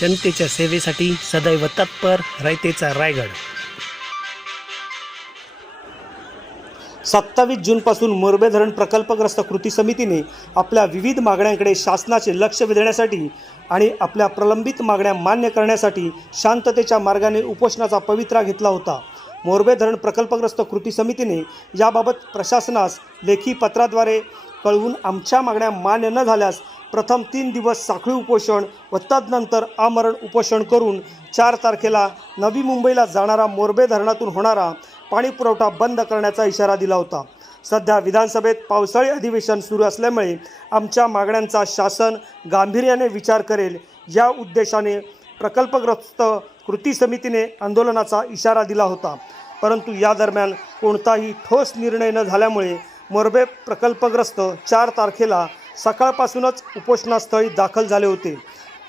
जनतेच्या सेवेसाठी सदैव तत्पर रयतेचा रायगड. सत्तावीस जूनपासून मोरबे धरण प्रकल्पग्रस्त कृती समितीने आपल्या विविध मागण्यांकडे शासनाचे लक्ष वेधण्यासाठी आणि आपल्या प्रलंबित मागण्या मान्य करण्यासाठी शांततेच्या मार्गाने उपोषणाचा पवित्रा घेतला होता. मोरबे धरण प्रकल्पग्रस्त कृती समितीने याबाबत प्रशासनास लेखी पत्राद्वारे कळवून आमच्या मागण्या मान्य न झाल्यास प्रथम तीन दिवस साखळी उपोषण व तदनंतर आमरण उपोषण करून चार तारखेला नवी मुंबईला जाणारा मोरबे धरणातून होणारा पाणी पुरवठा बंद करण्याचा इशारा दिला होता. सध्या विधानसभेत पावसाळी अधिवेशन सुरू असल्यामुळे आमच्या मागण्यांचा शासन गांभीर्याने विचार करेल या उद्देशाने प्रकल्पग्रस्त कृती समितीने आंदोलनाचा इशारा दिला होता. परंतु या दरम्यान कोणताही ठोस निर्णय न झाल्यामुळे मोरबे प्रकल्पग्रस्त चार तारखेला सकाळपासूनच उपोषणास्थळी दाखल झाले होते.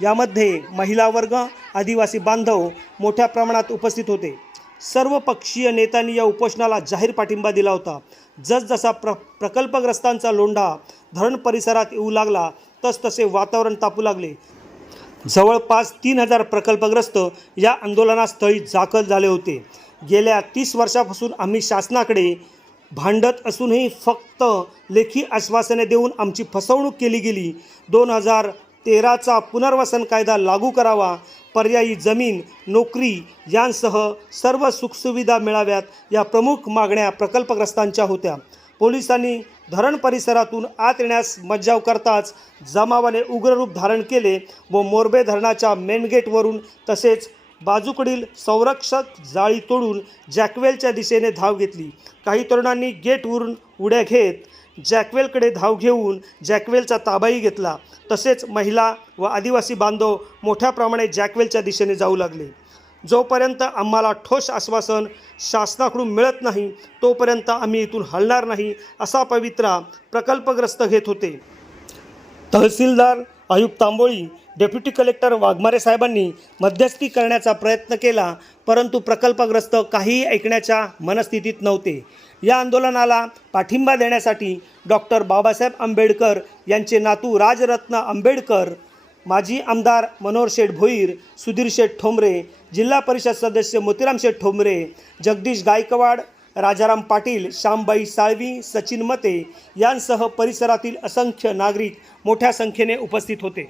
यामध्ये महिला वर्ग आदिवासी बांधव मोठ्या प्रमाणात उपस्थित होते. सर्व पक्षीय नेत्यांनी या उपोषणाला जाहीर पाठिंबा दिला होता. जसजसा प्र प्रकल्पग्रस्तांचा लोंढा धरण परिसरात येऊ लागला तसतसे वातावरण तापू लागले. जवळपास तीन हजार प्रकल्पग्रस्त या आंदोलनास्थळी दाखल झाले होते. गेल्या तीस वर्षापासून आम्ही शासनाकडे भांडत असूनही फक्त लेखी आश्वासने देऊन आमची फसवणूक केली गेली. दोन हजार तेराचा पुनर्वसन कायदा लागू करावा. पर्यायी जमीन नोकरी यांसह सर्व सुखसुविधा मिळाव्यात या प्रमुख मागण्या प्रकल्पग्रस्तांच्या होत्या. पोलिसांनी धरण परिसरातून आत येण्यास मज्जाव करताच जमावाने उग्ररूप धारण केले व मोरबे धरणाच्या मेनगेटवरून तसेच बाजूकडील संरक्षक जाळी तोडून जॅकवेलच्या दिशेने धाव घेतली. काही तरुणांनी गेटवरून उड्या घेत जॅकवेलकडे धाव घेऊन जॅकवेलचा ताबाही घेतला. तसेच महिला व आदिवासी बांधव मोठ्या प्रमाणे जॅकवेलच्या दिशेने जाऊ लागले. जोपर्यंत आम्हाला ठोस आश्वासन शासनाकडून मिळत नाही तोपर्यंत आम्ही इथून हलणार नाही असा पवित्रा प्रकल्पग्रस्त घेत होते. तहसीलदार आयुक्त तांबोळी डेप्युटी कलेक्टर वाघमारे साहेबांनी मध्यस्थी करण्याचा प्रयत्न केला परंतु प्रकल्पग्रस्त काहीही ऐकण्याच्या मनस्थितीत नव्हते. या आंदोलनाला पाठिंबा देण्यासाठी डॉक्टर बाबासाहेब आंबेडकर यांचे नातू राजरत्न आंबेडकर माजी आमदार मनोहर शेठ भोईर सुधीर शेठ ठोंबरे जिल्हा परिषद सदस्य मोतीराम शेठ ठोंबरे जगदीश गायकवाड राजाराम पाटील श्यामबाई साळवी सचिन मते यांसह परिसरातील असंख्य नागरिक मोठ्या संख्येने उपस्थित होते.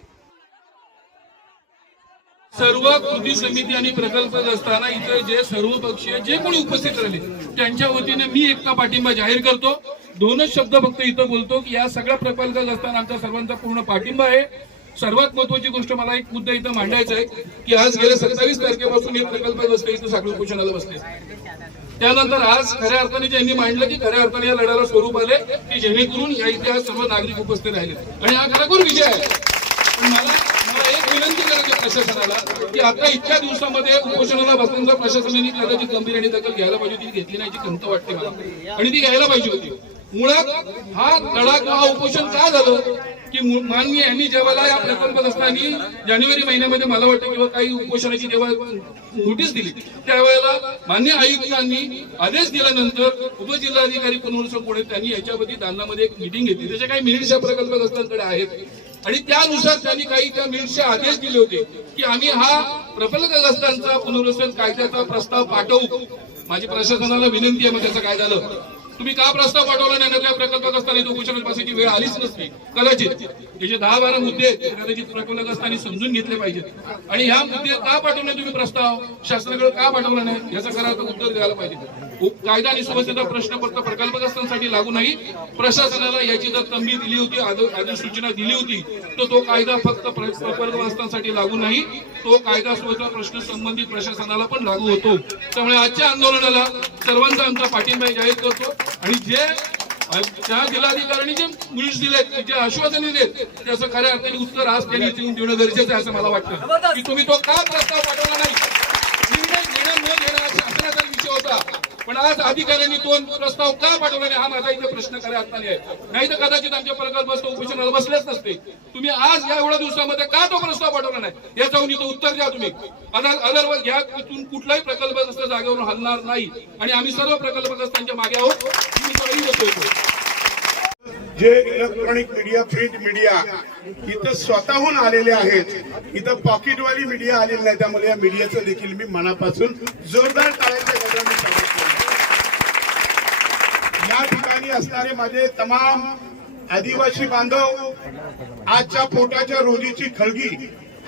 सर्व कृती समिती आणि प्रकल्प असताना इथं जे सर्व पक्षीय जे कोणी उपस्थित राहिले त्यांच्या वतीने मी एकटा पाठिंबा जाहीर करतो. दोनच शब्द फक्त इथं बोलतो की या सगळ्या प्रकल्प असताना आमचा सर्वांचा पूर्ण पाठिंबा आहे. सर्वात महत्वाची गोष्ट मला एक मुद्दा इथं मांडायचा आहे की आज गेल्या सत्तावीस तारखेपासून हे प्रकल्प असते इथं साखळी उपोषणाला बसले. त्यानंतर आज खऱ्या अर्थाने ज्यांनी मांडलं की खऱ्या अर्थाने या लढ्याला स्वरूप आले की जेणेकरून या इथे आज सर्व नागरिक उपस्थित राहिले. आणि हा खरोखर विजय आहे? पण मला मला एक विनंती करायची प्रशासनाला की आता इतक्या दिवसामध्ये उपोषणाला बसल्यानंतर प्रशासनाने कदाचित गंभीर दखल घ्यायला पाहिजे होती ती घेतली नाही ती खंत वाटते मला. आणि ती घ्यायला पाहिजे होती. मुळात हा लढा किंवा हा उपोषण का झालं? की माननीय यांनी e. जेव्हा या प्रकल्प असताना जानेवारी महिन्यामध्ये मला वाटतं किंवा काही उपोषणाची जेव्हा नोटीस दिली त्यावेळेला मान्य आयुक्तांनी आदेश दिल्यानंतर उपजिल्हाधिकारी पुनर्वसन पुणे त्यांनी याच्यावरती दानामध्ये एक मिटिंग घेतली. त्याच्या काही मिनिट्स या प्रकल्पग्रस्तांकडे आहेत. आणि त्यानुसार त्यांनी काही त्या मिनिट्सचे आदेश दिले होते की आम्ही हा प्रकल्पग्रस्तांचा पुनर्वसन कायद्याचा प्रस्ताव पाठवू. माझी प्रशासनाला विनंती आहे मग त्याचं काय झालं? तुम्ही का प्रस्ताव पाठवला नाही? त्या प्रकल्पग्रस्तांनी तो उपोषणात बसायची वेळ आलीच नसते. कदाचित त्याचे दहा बारा मुद्दे आहेत, ते कदाचित प्रकल्पग्रस्तांनी समजून घेतले पाहिजेत. आणि ह्या मुद्दे का पाठवले तुम्ही प्रस्ताव? शासनाकडे का पाठवला नाही? याचं खरं उत्तर द्यायला पाहिजे. कायदा आणि सुव्यवस्थेचा प्रश्न फक्त प्रकल्पग्रस्तांसाठी लागू नाही. प्रशासनाला याची जर तंबी दिली होती अधिसूचना दिली होती तर तो कायदा फक्त प्र- प्रकल्पग्रस्तांसाठी लागू नाही. तो कायदा सुव्यवस्था प्रश्न संबंधित प्रशासनाला पण लागू होतो. त्यामुळे आजच्या आंदोलनाला सर्वांचा आमचा पाठिंबा जाहीर करतो. आणि जे त्या जिल्हाधिकाऱ्यांनी जे न्यूज दिलेत जे आश्वासन दिलेत त्याचं खऱ्या अर्थाने उत्तर आज त्यांनी देणं गरजेचं आहे असं मला वाटतं. की तुम्ही तो का प्रस्ताव पाठवला नाही निर्णय घेणं न घेणं हा शासनाचा विषय होता पण आज अधिकाऱ्यांनी तो प्रस्ताव का पाठवला नाही हा माझा इथे प्रश्न खऱ्या अर्थाने आहे. नाही तर कदाचित आमच्या प्रकल्प उपोषणाला बसलेच नसते. तुम्ही आज या एवढ्या दिवसामध्ये का तो प्रस्ताव पाठवला नाही? या जाऊन इथं उत्तर द्या तुम्ही. अदरवाईज या इथून कुठलाही प्रकल्पग्रस्त जागेवरून हलणार नाही. आणि आम्ही सर्व प्रकल्पग्रस्तांच्या मागे आहोत. जे इलेक्ट्रॉनिक मीडिया प्रिंट मीडिया इथं स्वतःहून आलेले आहेत. इथं पॉकेटवाली मीडिया आलेली नाही त्यामुळे या मीडियाचं देखील मी मनापासून जोरदार टाळ्यांच्या या ठिकाणी असणारे माझे तमाम आदिवासी बांधव आजच्या पोटाच्या रोजीची खळगी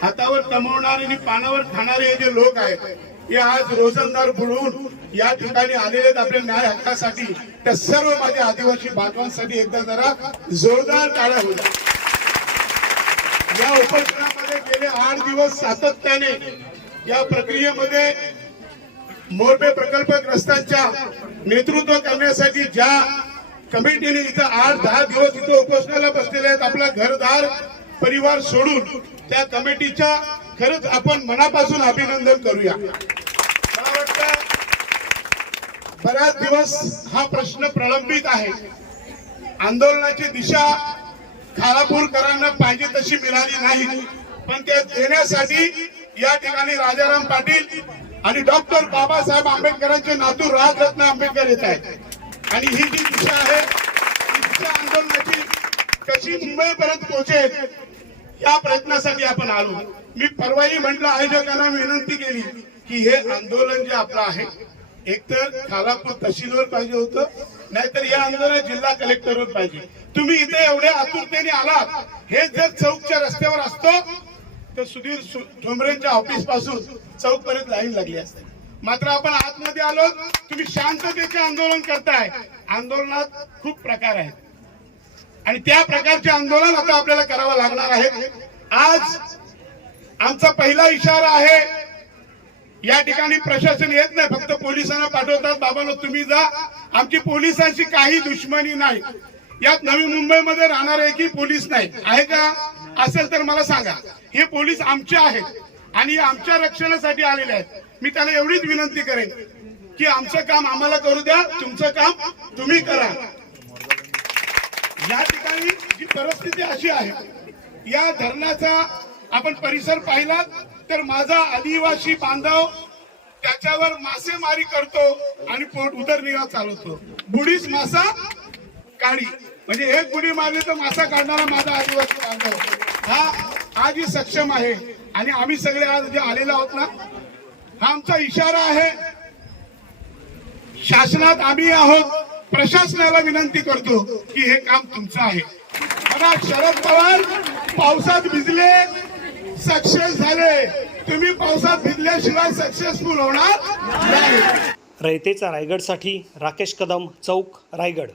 हातावर कमवणारे आणि पानावर खाणारे हे जे लोक आहेत हे आज रोजंदार बुडवून या ठिकाणी आलेले आहेत आपल्या न्याय हक्कासाठी. त्या सर्व माझ्या आदिवासी बांधवांसाठी एकदा जरा जोरदार टाळ्या होत्या या उपोषणामध्ये गेले आठ दिवस सातत्याने या प्रक्रियेमध्ये मोरबे प्रकल्पग्रस्तांच्या नेतृत्व करण्यासाठी ज्या कमिटीने इथं आठ दहा दिवस इथं उपोषणाला बसलेले आहेत आपला घरदार परिवार सोडून त्या कमिटीच्या खरंच आपण मनापासून अभिनंदन करूया. मला वाटतं बऱ्याच दिवस हा प्रश्न प्रलंबित आहे. आंदोलनाची दिशा खालापूरकरांना पाहिजे तशी मिळाली नाही. पण ते देण्यासाठी या ठिकाणी राजाराम पाटील आणि डॉक्टर बाबासाहेब आंबेडकरांचे नातू राजरत्न आंबेडकर येत आहेत. आणि ही जी दिशा आहे दिशा आंदोलनाची कशी मुंबईपर्यंत पोहोचेल या प्रयत्नासाठी आपण आलो. मी परवाही म्हटलं आयोजकांना विनंती केली की हे आंदोलन जे आपलं आहे एकतर खालापूर तहसीलवर पाहिजे होतं नाहीतर या आंदोलन जिल्हा कलेक्टरवर पाहिजे. तुम्ही इथे एवढ्या आतुरतेने आलात. हे जर चौकच्या रस्त्यावर असतो तर सुधीर ठोंबरेंच्या ऑफिसपासून चौक पर्यंत लाईन लागली असते. मात्र आपण आतमध्ये आलो तुम्ही शांततेचे आंदोलन करताय. आंदोलनात खूप प्रकार आहेत. आणि त्या प्रकारचे आंदोलन आता आपल्याला करावं लागणार आहे. आज आमचा पहिला इशारा आहे या ठिकाणी प्रशासन येत नाही फक्त पोलिसांना पाठवतात बाबांनो तुम्ही जा. आमची पोलिसांची काही दुश्मनी नाही. यात नवी मुंबईमध्ये राहणार आहे की पोलीस नाही. आहे का? असेल तर मला सांगा. हे पोलीस आमचे आहेत आणि आमच्या रक्षणासाठी आलेले आहेत. मी त्याला एवढीच विनंती करेन की आमचं काम आम्हाला करू द्या तुमचं काम तुम्ही करा. या ठिकाणी जी परिस्थिती अशी आहे या धरणाचा आपण परिसर पाहिला तर माझा आदिवासी बांधव त्याच्यावर मासेमारी करतो आणि पोट उदरनिर्वाह चालवतो. बुडीच मासा काढी. म्हणजे एक बुडी मारली तर मासा काढणारा माझा आदिवासी बांधव. हा आजही सक्षम आहे. आणि आम्ही सगळे आज जे आलेलो आहोत ना हा आमचा इशारा आहे. शासनात आम्ही आहोत प्रशासनाला विनंती करतो की हे काम तुमचं आहे. मला शरद पवार पावसात भिजले सक्सेस झाले. तुम्ही पावसात भिजल्याशिवाय सक्सेसफुल होणार नाही. रयतेचा रायगडसाठी राकेश कदम चौक रायगड.